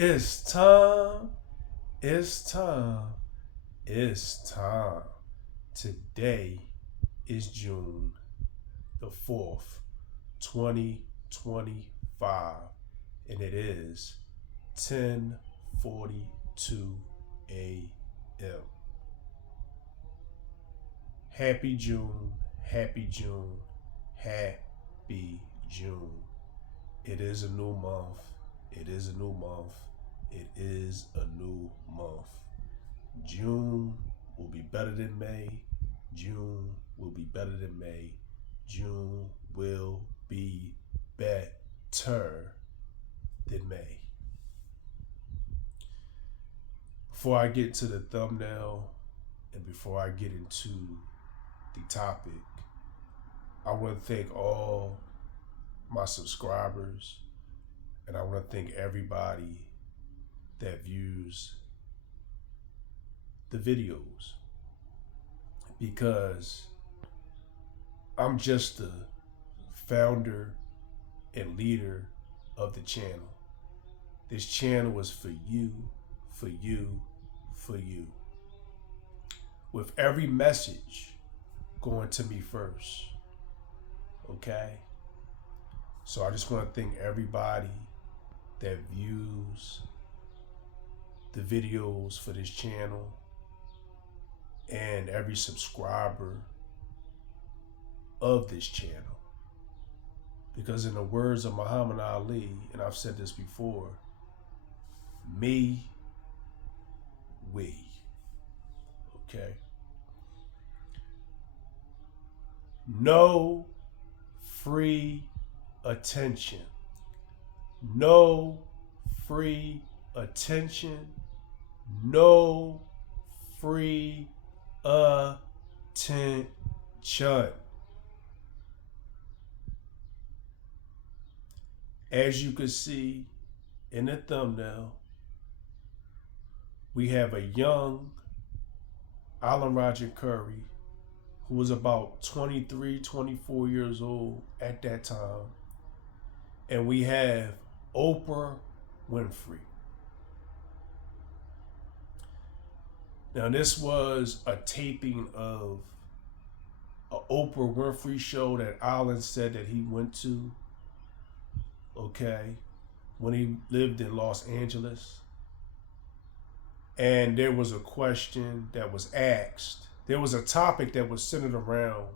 It's time. It's time. It's time. Today is June the 4th, 2025, and it is 10:42 a.m. Happy June, happy June, happy June. It is a new month. It is a new month. It is a new month. June will be better than May. June will be better than May. June will be better than May. Before I get to the thumbnail and before I get into the topic, I want to thank all my subscribers and I want to thank everybody that views the videos because I'm just the founder and leader of the channel. This channel is for you, for you, for you. With every message going to me first. Okay? So I just want to thank everybody that views the videos for this channel and every subscriber of this channel. Because in the words of Muhammad Ali, and I've said this before, me, we. Okay? No free attention. No free attention. No free attention. As you can see in the thumbnail, we have a young Alan Roger Currie who was about 23, 24 years old at that time. And we have Oprah Winfrey. Now, this was a taping of an Oprah Winfrey show that Alan said that he went to, okay, when he lived in Los Angeles. And there was a question that was asked. There was a topic that was centered around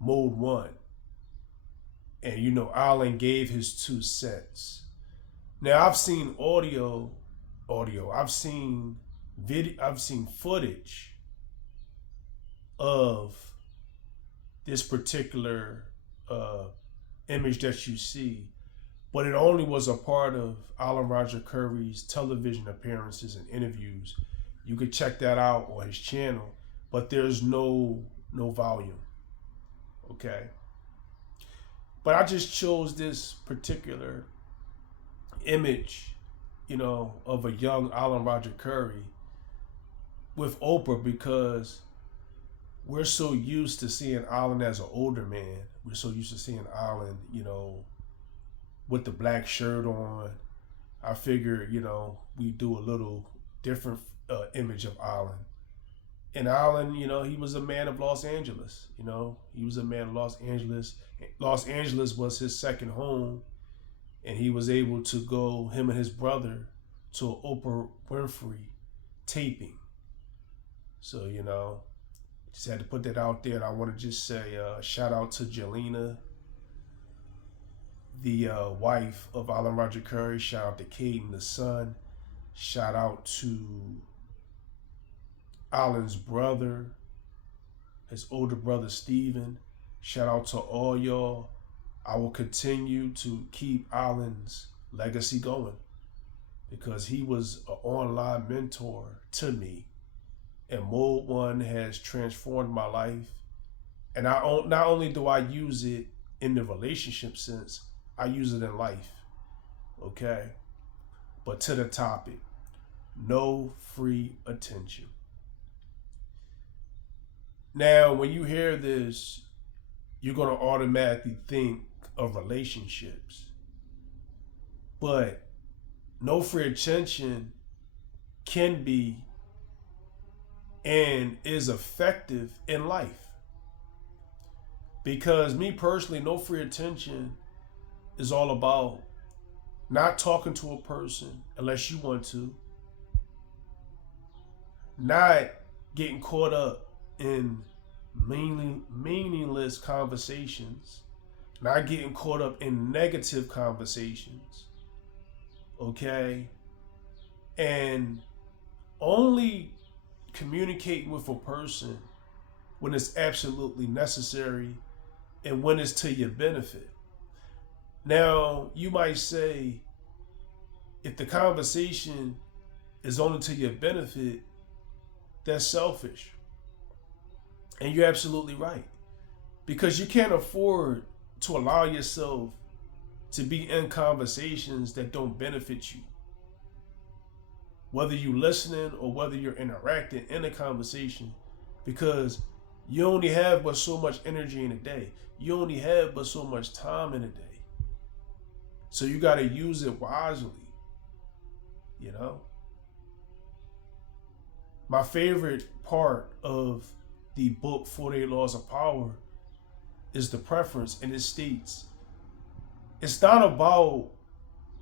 Mode 1. And, you know, Alan gave his 2 cents. Now, I've seen audio. I've seen video. I've seen footage of this particular image that you see, but it only was a part of Alan Roger Currie's television appearances and interviews. You could check that out on his channel, but there's no volume. Okay. But I just chose this particular image, you know, of a young Alan Roger Currie with Oprah because we're so used to seeing Alan as an older man. We're so used to seeing Alan, you know, with the black shirt on. I figured, you know, we do a little different image of Alan. And Alan, you know, he was a man of Los Angeles. You know, he was a man of Los Angeles. Los Angeles was his second home. And he was able to go, him and his brother, to an Oprah Winfrey taping. So, you know, just had to put that out there. And I want to just say shout out to Jelena, the wife of Alan Roger Currie. Shout out to Caden, the son. Shout out to Alan's brother, his older brother, Steven. Shout out to all y'all. I will continue to keep Alan's legacy going because he was an online mentor to me. And Mode 1 has transformed my life. And not only do I use it in the relationship sense, I use it in life. Okay? But to the topic, no free attention. Now, when you hear this, you're going to automatically think of relationships. But no free attention can be and is effective in life. Because me personally, no free attention is all about not talking to a person unless you want to, not getting caught up in meaningless conversations, not getting caught up in negative conversations, okay? And only communicating with a person when it's absolutely necessary and when it's to your benefit. Now, you might say, if the conversation is only to your benefit, that's selfish. And you're absolutely right. Because you can't afford to allow yourself to be in conversations that don't benefit you. Whether you're listening or whether you're interacting in a conversation, because you only have but so much energy in a day. You only have but so much time in a day. So you got to use it wisely, you know? My favorite part of the book 48 Laws of Power is the preference, and it states, it's not about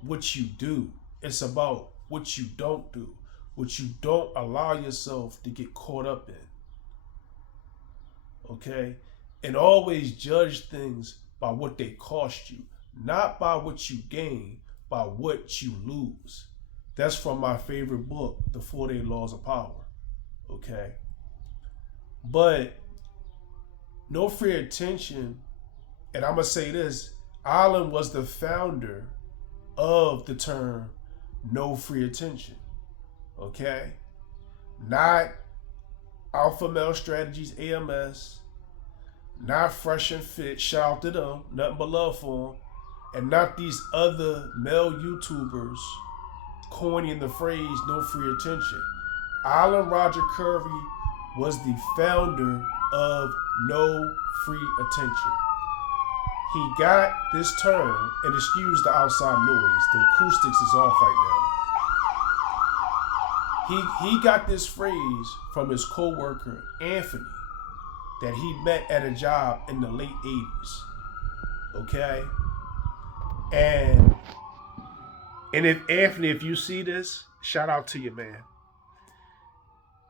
what you do, it's about what you don't do, what you don't allow yourself to get caught up in. Okay? And always judge things by what they cost you, not by what you gain, by what you lose. That's from my favorite book, The 48 Laws of Power. Okay? But no free attention, and I'm going to say this, Allen was the founder of the term no free attention. Okay? Not Alpha Male Strategies, AMS, not Fresh and Fit, shout out to them, nothing but love for them, and not these other male YouTubers coining the phrase no free attention. Alan Roger Curry was the founder of no free attention. He got this term, and excuse the outside noise, the acoustics is off right now. He got this phrase from his co-worker, Anthony, that he met at a job in the late 80s. Okay? And if Anthony, if you see this, shout out to you, man.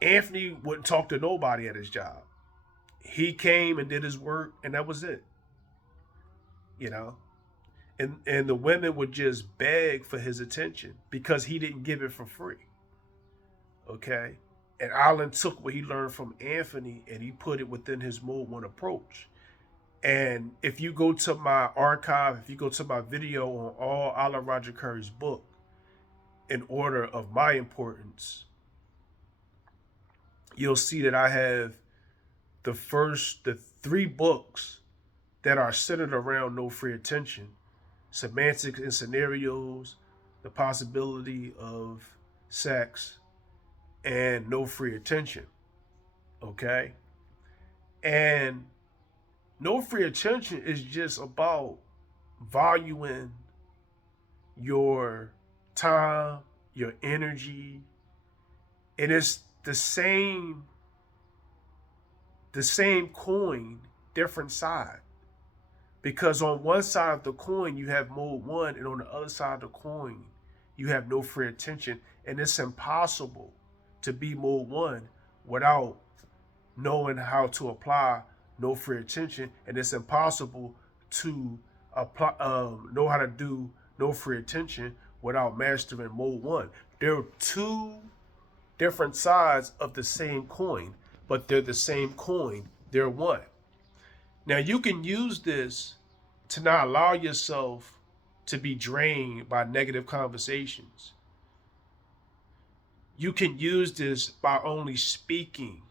Anthony wouldn't talk to nobody at his job. He came and did his work, and that was it. You know? And the women would just beg for his attention because he didn't give it for free. Okay? And Alan took what he learned from Anthony and he put it within his Mode 1 approach. And if you go to my archive, if you go to my video on all Alan Roger Curry's book, in order of my importance, you'll see that I have the three books that are centered around no free attention: Semantics and Scenarios, The Possibility of Sex, and No Free Attention. Okay? And no free attention is just about valuing your time, your energy. And it's the same coin, different side. Because on one side of the coin, you have Mode 1, and on the other side of the coin, you have no free attention. And it's impossible to be Mode 1 without knowing how to apply no free attention. And it's impossible to apply, know how to do no free attention without mastering Mode 1. There are two different sides of the same coin, but they're the same coin. They're one. Now, you can use this to not allow yourself to be drained by negative conversations. You can use this by only speaking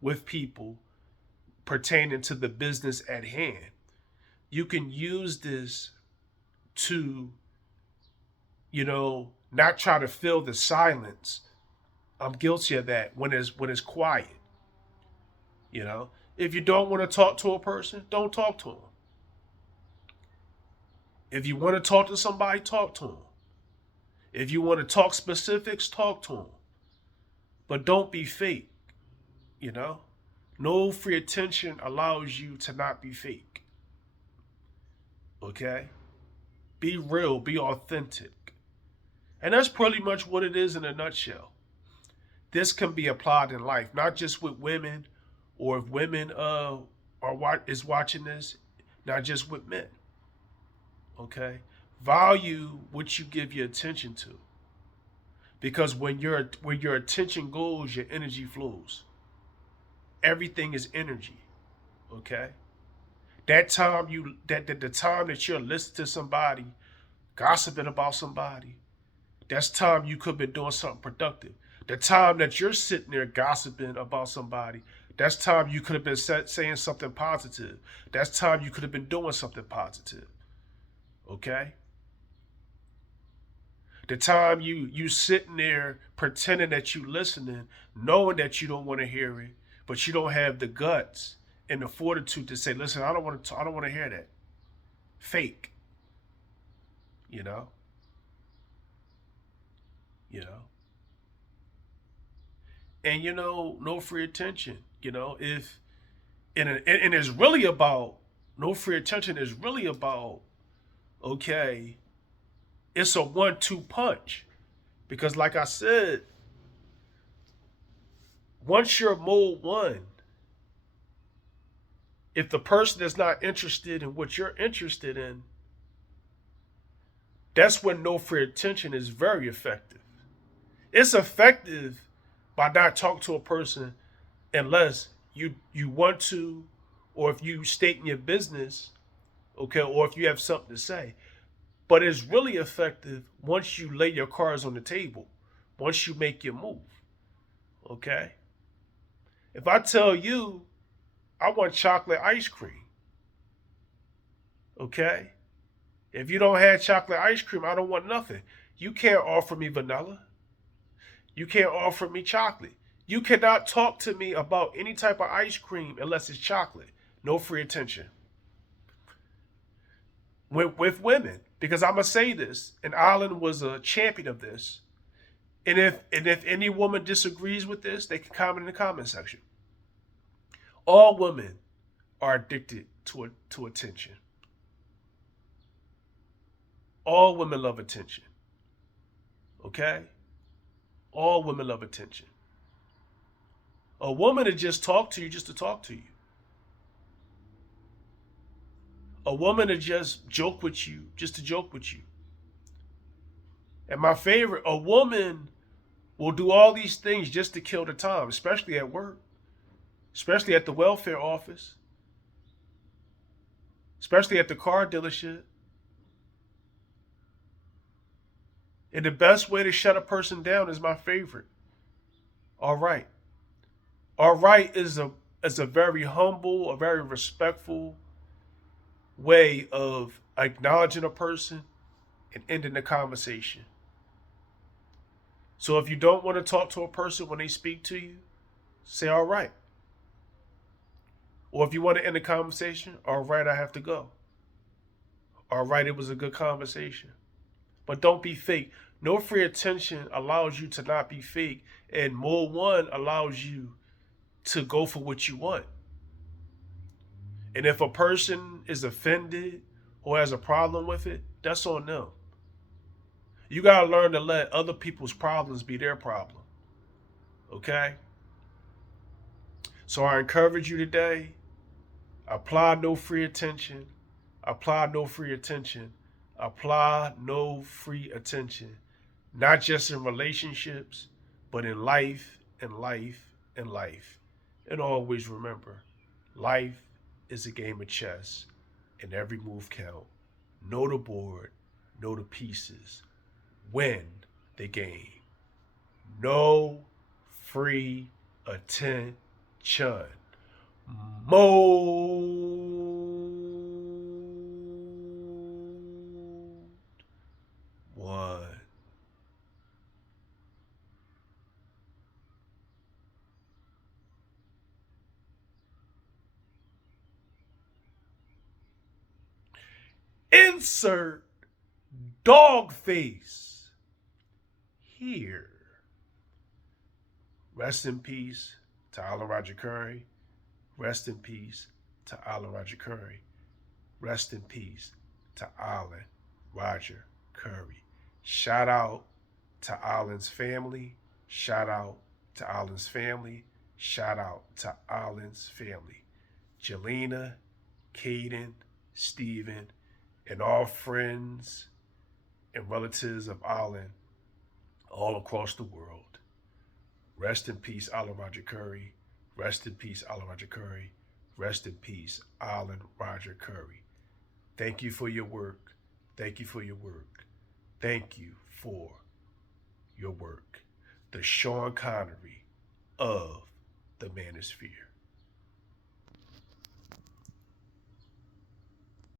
with people pertaining to the business at hand. You can use this to, not try to fill the silence. I'm guilty of that when it's quiet. If you don't want to talk to a person, don't talk to them. If you want to talk to somebody, talk to them. If you want to talk specifics, talk to them. But don't be fake, you know? No free attention allows you to not be fake. Okay? Be real, be authentic. And that's pretty much what it is in a nutshell. This can be applied in life, not just with women, or if women is watching this, not just with men. Okay? Value what you give your attention to. Because when your attention goes, your energy flows. Everything is energy. Okay? The time that you're listening to somebody, gossiping about somebody, that's time you could have been doing something productive. The time that you're sitting there gossiping about somebody, that's time you could have been saying something positive. That's time you could have been doing something positive. Okay? The time you sitting there pretending that you listening, knowing that you don't want to hear it, but you don't have the guts and the fortitude to say, "Listen, I don't want to hear that." Fake, you know, you know, and no free attention. If and it's really about no free attention is really about okay. It's a 1-2 punch because, like I said, once you're mode one, if the person is not interested in what you're interested in, that's when no free attention is very effective. It's effective by not talking to a person unless you want to, or if you state in your business, okay, or if you have something to say. But it's really effective once you lay your cards on the table, once you make your move, okay? If I tell you I want chocolate ice cream, okay? If you don't have chocolate ice cream, I don't want nothing. You can't offer me vanilla. You can't offer me chocolate. You cannot talk to me about any type of ice cream unless it's chocolate. No free attention. With women, because I'm gonna say this, and Island was a champion of this. And if any woman disagrees with this, they can comment in the comment section. All women are addicted to attention. All women love attention. Okay? All women love attention. A woman to just talk to you just to talk to you. A woman to just joke with you just to joke with you. And my favorite, a woman will do all these things just to kill the time, especially at work, especially at the welfare office, especially at the car dealership. And the best way to shut a person down is my favorite. All right. All right is a very humble, a very respectful way of acknowledging a person and ending the conversation. So if you don't want to talk to a person when they speak to you, say all right. Or if you want to end the conversation, all right, I have to go. All right, it was a good conversation. But don't be fake. No free attention allows you to not be fake. And Mode 1 allows you to go for what you want. And if a person is offended or has a problem with it, that's on them. You got to learn to let other people's problems be their problem. Okay? So I encourage you today, apply no free attention. Apply no free attention. Apply no free attention. Not just in relationships, but in life and life and life. And always remember, life is a game of chess, and every move counts. Know the board, know the pieces, win the game. No free attention. Mode 1. Insert dog face. here. Rest in peace to Alan Roger Currie. Rest in peace to Alan Roger Currie. Rest in peace to Alan Roger Currie. Shout out to Alan's family. Shout out to Alan's family. Shout out to Alan's family. Jelena, Caden, Stephen, and all friends and relatives of Alan all across the world. Rest in peace, Alan Roger Currie. Rest in peace, Alan Roger Currie. Rest in peace, Alan Roger Currie. Thank you for your work. Thank you for your work. Thank you for your work. The Sean Connery of the Manosphere.